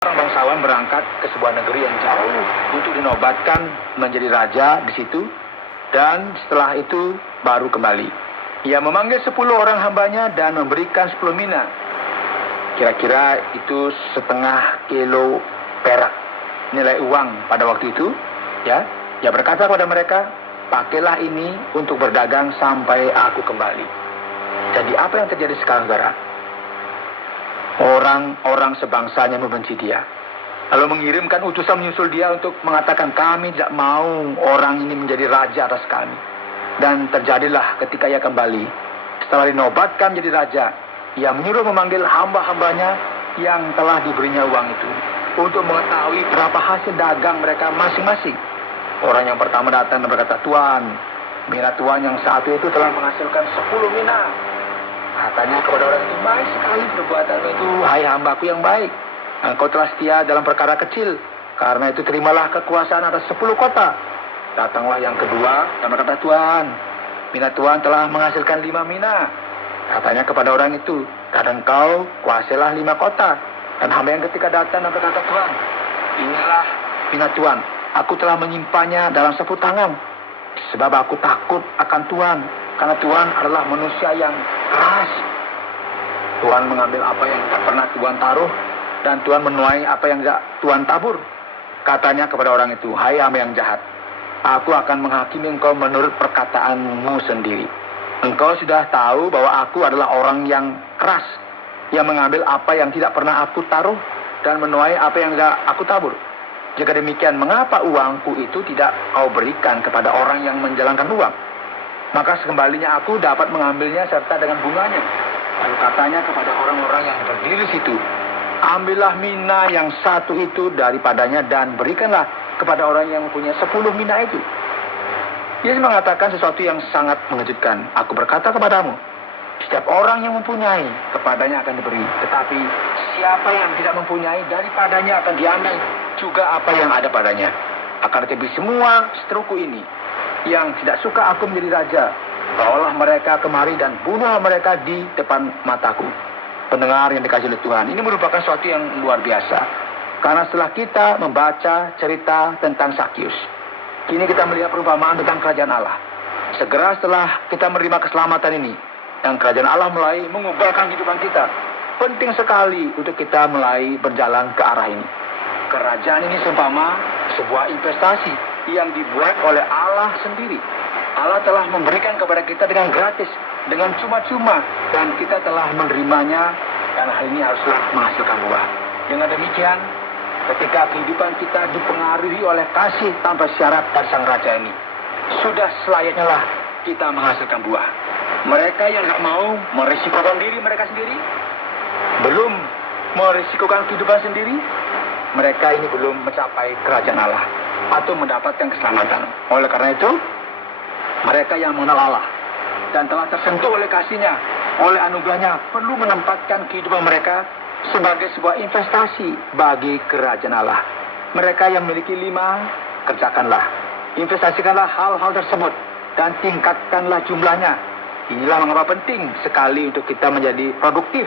Orang bangsawan berangkat ke sebuah negeri yang jauh untuk dinobatkan menjadi raja di situ, dan setelah itu baru kembali. Ia memanggil 10 orang hambanya dan memberikan 10 mina. Kira-kira itu setengah kilo perak nilai uang pada waktu itu. Ya, ia berkata kepada mereka, pakailah ini untuk berdagang sampai aku kembali. Jadi apa yang terjadi sekarang, saudara? Orang-orang sebangsanya membenci dia, lalu mengirimkan utusan menyusul dia untuk mengatakan, kami tidak mau orang ini menjadi raja atas kami. Dan terjadilah ketika ia kembali, setelah dinobatkan menjadi raja, ia menyuruh memanggil hamba-hambanya yang telah diberinya uang itu untuk mengetahui berapa hasil dagang mereka masing-masing. Orang yang pertama datang dan berkata, Tuan, mina Tuan yang satu itu telah menghasilkan 10 mina. Katanya kepada orang itu, baik sekali perbuatanmu itu, hai hambaku yang baik. Engkau telah setia dalam perkara kecil, karena itu terimalah kekuasaan atas 10 kota. Datanglah yang kedua dan berkata, Tuan, mina Tuan telah menghasilkan 5 mina. Katanya kepada orang itu, dan engkau kuasailah 5 kota. Dan hamba yang ketiga datang dan berkata, Tuan, inilah mina Tuan, aku telah menyimpannya dalam sapu tangan, sebab aku takut akan Tuan, karena Tuhan adalah manusia yang keras. Tuhan mengambil apa yang tak pernah Tuhan taruh, dan Tuhan menuai apa yang tidak Tuhan tabur. Katanya kepada orang itu, hai hamba yang jahat, aku akan menghakimi engkau menurut perkataanmu sendiri. Engkau sudah tahu bahwa aku adalah orang yang keras, yang mengambil apa yang tidak pernah aku taruh, dan menuai apa yang tidak aku tabur. Jika demikian, mengapa uangku itu tidak kau berikan kepada orang yang menjalankan uang? Maka sekembalinya aku dapat mengambilnya serta dengan bunganya. Lalu katanya kepada orang-orang yang berdiri di situ, ambillah mina yang satu itu daripadanya dan berikanlah kepada orang yang punya 10 mina itu. Yesus mengatakan sesuatu yang sangat mengejutkan. Aku berkata kepadamu, setiap orang yang mempunyai, kepadanya akan diberi. Tetapi siapa yang tidak mempunyai, daripadanya akan diambil juga apa yang ada padanya. Akan tetapi semua seteruku ini yang tidak suka aku menjadi raja, bawalah mereka kemari dan bunuhlah mereka di depan mataku. Pendengar yang dikasihi oleh Tuhan, ini merupakan sesuatu yang luar biasa. Karena setelah kita membaca cerita tentang Sakius, kini kita melihat perumpamaan tentang kerajaan Allah. Segera setelah kita menerima keselamatan ini, dan kerajaan Allah mulai mengubahkan kehidupan kita, penting sekali untuk kita mulai berjalan ke arah ini. Kerajaan ini seumpama sebuah investasi yang dibuat oleh Allah sendiri. Allah telah memberikan kepada kita dengan gratis, dengan cuma-cuma, dan kita telah menerimanya, dan hal ini haruslah menghasilkan buah. Dengan demikian, ketika kehidupan kita dipengaruhi oleh kasih tanpa syarat dari Sang Raja ini, sudah selayaknya lah kita menghasilkan buah. Mereka yang tidak mau merisikokan diri mereka sendiri, belum merisikokan kehidupan sendiri, mereka ini belum mencapai kerajaan Allah atau mendapatkan keselamatan. Oleh karena itu, mereka yang mengenal Allah dan telah tersentuh oleh kasih-Nya, oleh anugerah-Nya, perlu menempatkan kehidupan mereka sebagai sebuah investasi bagi kerajaan Allah. Mereka yang memiliki 5, kerjakanlah, investasikanlah hal-hal tersebut dan tingkatkanlah jumlahnya. Inilah mengapa penting sekali untuk kita menjadi produktif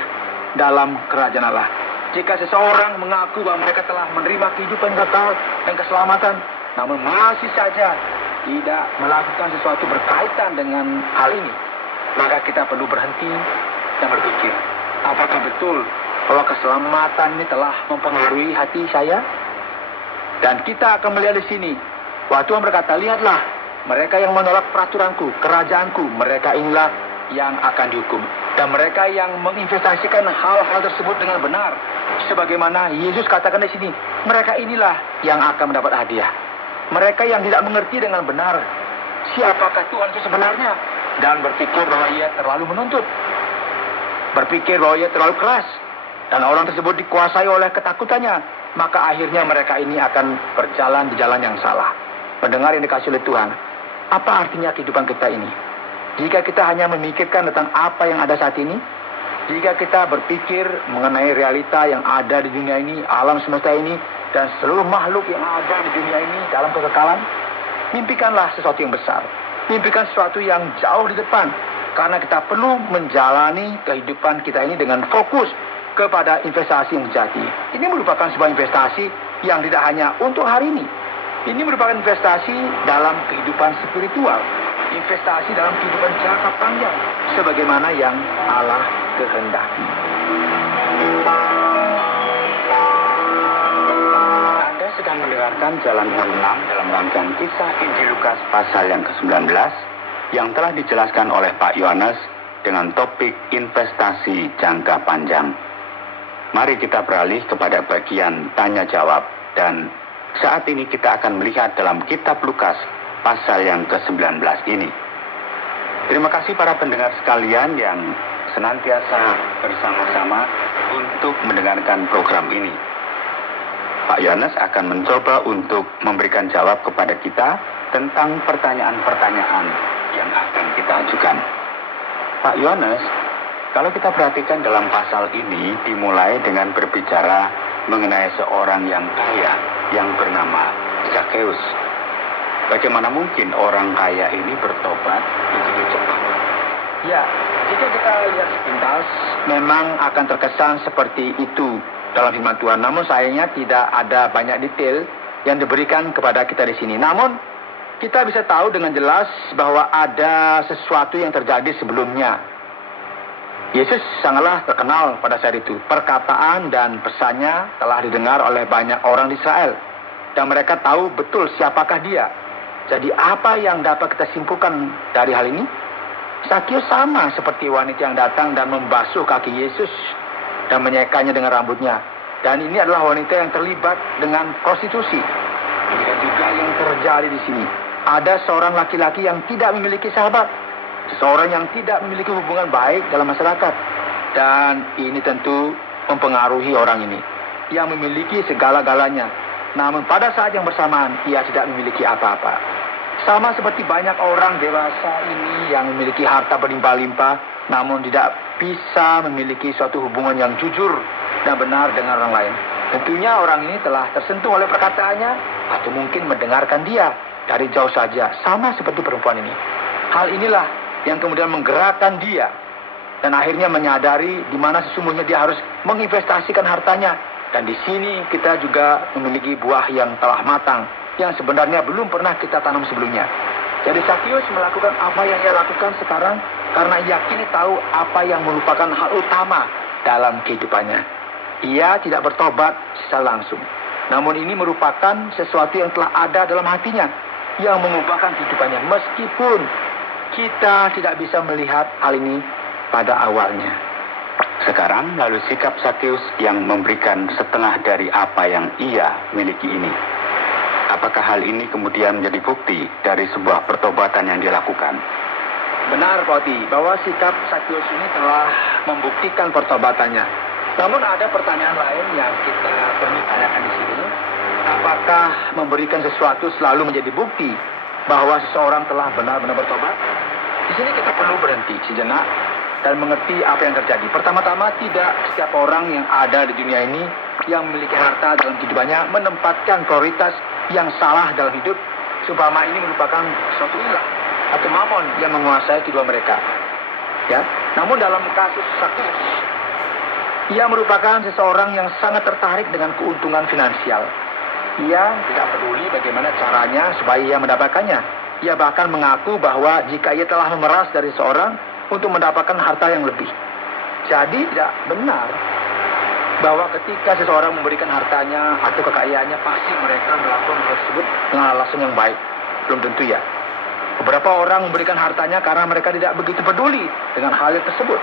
dalam kerajaan Allah. Jika seseorang mengaku bahwa mereka telah menerima kehidupan kekal dan keselamatan, namun masih saja tidak melakukan sesuatu berkaitan dengan hal ini, maka kita perlu berhenti dan berpikir, apakah betul bahwa keselamatan ini telah mempengaruhi hati saya? Dan kita akan melihat di sini, bahwa Tuhan berkata, lihatlah, mereka yang menolak peraturanku, kerajaanku, mereka inilah yang akan dihukum. Dan mereka yang menginvestasikan hal-hal tersebut dengan benar, sebagaimana Yesus katakan di sini, mereka inilah yang akan mendapat hadiah. Mereka yang tidak mengerti dengan benar siapakah Tuhan itu sebenarnya, dan berpikir bahwa ia terlalu menuntut, berpikir bahwa ia terlalu keras, dan orang tersebut dikuasai oleh ketakutannya, maka akhirnya mereka ini akan berjalan di jalan yang salah. Pendengar yang dikasihi oleh Tuhan, apa artinya kehidupan kita ini? Jika kita hanya memikirkan tentang apa yang ada saat ini, jika kita berpikir mengenai realita yang ada di dunia ini, alam semesta ini, dan seluruh makhluk yang ada di dunia ini dalam kekekalan, mimpikanlah sesuatu yang besar. Mimpikan sesuatu yang jauh di depan. Karena kita perlu menjalani kehidupan kita ini dengan fokus kepada investasi yang sejati. Ini merupakan sebuah investasi yang tidak hanya untuk hari ini. Ini merupakan investasi dalam kehidupan spiritual, investasi dalam kehidupan jangka panjang, sebagaimana yang Allah kehendaki. Anda sedang mendengarkan Jalan 66 dalam rangkaian kisah Injil Lukas pasal yang ke-19 yang telah dijelaskan oleh Pak Yohanes dengan topik investasi jangka panjang. Mari kita beralih kepada bagian tanya jawab, dan saat ini kita akan melihat dalam kitab Lukas pasal yang ke-19 ini. Terima kasih para pendengar sekalian yang senantiasa bersama-sama untuk mendengarkan program ini. Pak Yohanes akan mencoba untuk memberikan jawab kepada kita tentang pertanyaan-pertanyaan yang akan kita ajukan. Pak Yohanes, kalau kita perhatikan dalam pasal ini dimulai dengan berbicara mengenai seorang yang kaya yang bernama Zakheus. Bagaimana mungkin orang kaya ini bertobat begitu cepat? Ya, jika kita lihat sepintas, memang akan terkesan seperti itu dalam firman Tuhan. Namun sayangnya tidak ada banyak detail yang diberikan kepada kita di sini. Namun kita bisa tahu dengan jelas bahwa ada sesuatu yang terjadi sebelumnya. Yesus sangatlah terkenal pada saat itu. Perkataan dan pesannya telah didengar oleh banyak orang di Israel. Dan mereka tahu betul siapakah dia. Jadi apa yang dapat kita simpulkan dari hal ini? Zakheus sama seperti wanita yang datang dan membasuh kaki Yesus dan menyekanya dengan rambutnya. Dan ini adalah wanita yang terlibat dengan prostitusi. Ini juga yang terjadi di sini. Ada seorang laki-laki yang tidak memiliki sahabat. Seseorang yang tidak memiliki hubungan baik dalam masyarakat. Dan ini tentu mempengaruhi orang ini. Yang memiliki segala-galanya. Namun pada saat yang bersamaan, ia tidak memiliki apa-apa. Sama seperti banyak orang dewasa ini yang memiliki harta berlimpah-limpah, namun tidak bisa memiliki suatu hubungan yang jujur dan benar dengan orang lain. Tentunya orang ini telah tersentuh oleh perkataannya, atau mungkin mendengarkan dia dari jauh saja, sama seperti perempuan ini. Hal inilah yang kemudian menggerakkan dia, dan akhirnya menyadari di mana sesungguhnya dia harus menginvestasikan hartanya. Dan di sini kita juga memiliki buah yang telah matang, yang sebenarnya belum pernah kita tanam sebelumnya. Jadi Zakheus melakukan apa yang ia lakukan sekarang karena ia kini tahu apa yang merupakan hal utama dalam kehidupannya. Ia tidak bertobat secara langsung. Namun ini merupakan sesuatu yang telah ada dalam hatinya, yang mengubahkan kehidupannya. Meskipun kita tidak bisa melihat hal ini pada awalnya. Sekarang lalu sikap Zakheus yang memberikan setengah dari apa yang ia miliki ini. Apakah hal ini kemudian menjadi bukti dari sebuah pertobatan yang dilakukan? Benar, Pak Oti, bahwa sikap Zakheus ini telah membuktikan pertobatannya. Namun ada pertanyaan lain yang kita perlu tanyakan di sini. Apakah memberikan sesuatu selalu menjadi bukti bahwa seseorang telah benar-benar bertobat? Di sini kita perlu berhenti sejenak dan mengerti apa yang terjadi. Pertama-tama, tidak setiap orang yang ada di dunia ini yang memiliki harta dalam kehidupannya menempatkan prioritas yang salah dalam hidup, seumpama ini merupakan suatu ilah atau mamon yang menguasai kehidupan mereka. Ya, namun dalam kasus Zakheus, ia merupakan seseorang yang sangat tertarik dengan keuntungan finansial. Ia tidak peduli bagaimana caranya supaya ia mendapatkannya. Ia bahkan mengaku bahwa jika ia telah memeras dari seorang untuk mendapatkan harta yang lebih. Jadi tidak benar bahwa ketika seseorang memberikan hartanya atau kekayaannya, pasti mereka melakukan hal tersebut dengan alasan yang baik. Belum tentu ya. Beberapa orang memberikan hartanya karena mereka tidak begitu peduli dengan hal tersebut.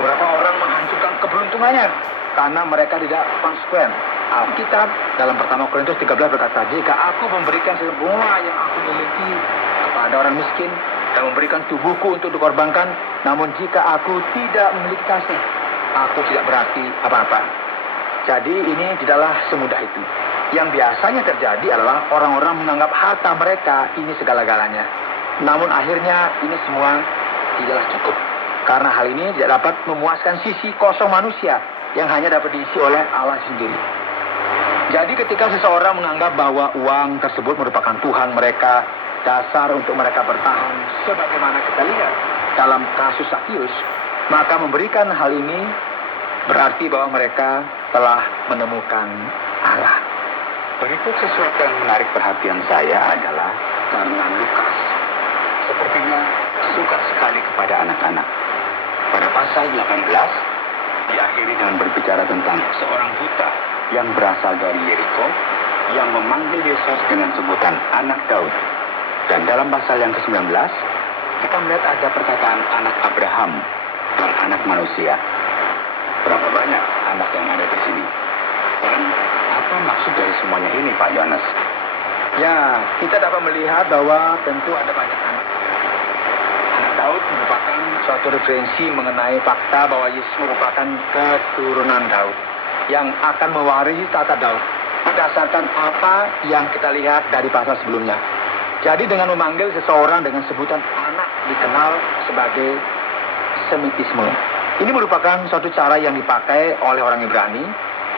Beberapa orang menghancurkan keberuntungannya karena mereka tidak konsekuen. Alkitab dalam pertama Korintus 13 berkata, jika aku memberikan semua yang aku miliki kepada orang miskin dan memberikan tubuhku untuk dikorbankan, namun jika aku tidak memiliki kasih, aku tidak berarti apa-apa. Jadi ini tidaklah semudah itu. Yang biasanya terjadi adalah orang-orang menganggap harta mereka ini segala-galanya. Namun akhirnya ini semua tidaklah cukup. Karena hal ini tidak dapat memuaskan sisi kosong manusia yang hanya dapat diisi oleh Allah sendiri. Jadi ketika seseorang menganggap bahwa uang tersebut merupakan Tuhan mereka, dasar untuk mereka bertahan, sebagaimana kita lihat dalam kasus Zakheus, maka memberikan hal ini berarti bahwa mereka telah menemukan Allah. Berikut sesuatu yang menarik perhatian saya adalah karena Lukas sepertinya suka sekali kepada anak-anak. Pada pasal 18 diakhiri dengan berbicara tentang seorang buta yang berasal dari Yeriko yang memanggil Yesus dengan sebutan anak Daud. Dan dalam pasal yang ke-19 kita melihat ada perkataan anak Abraham dan anak manusia. Berapa banyak anak yang ada di sini? Dan apa maksud dari semuanya ini, Pak Yohanes? Ya, kita dapat melihat bahwa tentu ada banyak anak. Anak Daud merupakan suatu referensi mengenai fakta bahwa Yesus merupakan keturunan Daud yang akan mewarisi tata Daud berdasarkan apa yang kita lihat dari pasal sebelumnya. Jadi dengan memanggil seseorang dengan sebutan anak dikenal sebagai Semitisme. Ini merupakan suatu cara yang dipakai oleh orang Ibrani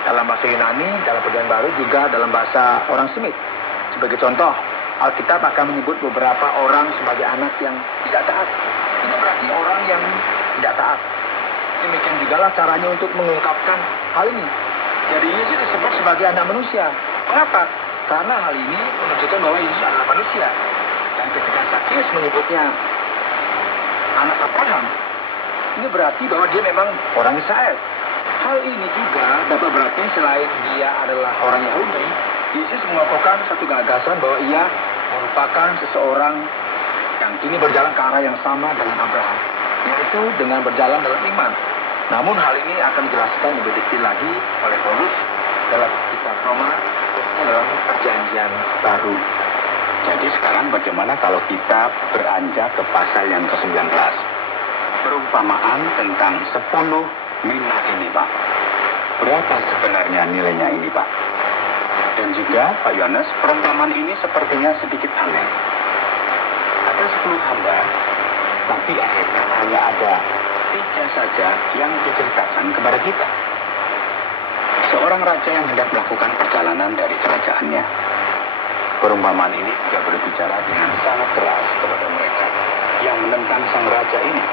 dalam bahasa Yunani, dalam Perjanjian Baru, juga dalam bahasa orang Semit. Sebagai contoh, Alkitab akan menyebut beberapa orang sebagai anak yang tidak taat. Ini berarti orang yang tidak taat. Demikian juga lah caranya untuk mengungkapkan hal ini. Jadi Yesus disebut sebagai anak manusia. Mengapa? Karena hal ini menunjukkan bahwa Yesus adalah manusia. Dan ketika Sakius menyebutnya anak Abraham, ini berarti bahwa dia memang orang Israel. Hal ini juga dapat berarti selain dia adalah orang Yahudi, Yesus mengokohkan satu gagasan bahwa ia merupakan seseorang yang kini berjalan ke arah yang sama dengan Abraham, yaitu dengan berjalan dalam iman. Namun hal ini akan dijelaskan lebih detail lagi oleh Paulus dalam kitab Roma dalam Perjanjian Baru. Jadi sekarang bagaimana kalau kita beranjak ke pasal yang ke-19? Perumpamaan tentang 10 mina ini, Pak. Berapa sebenarnya nilainya ini, Pak? Dan juga, Pak Yohanes, perumpamaan ini sepertinya sedikit aneh. Ada 10 hamba, tapi akhirnya hanya ada 3 saja yang diceritakan kepada kita. Seorang raja yang hendak melakukan perjalanan dari kerajaannya. Perumpamaan ini juga berbicara dengan sangat keras kepada mereka yang menentang sang raja ini.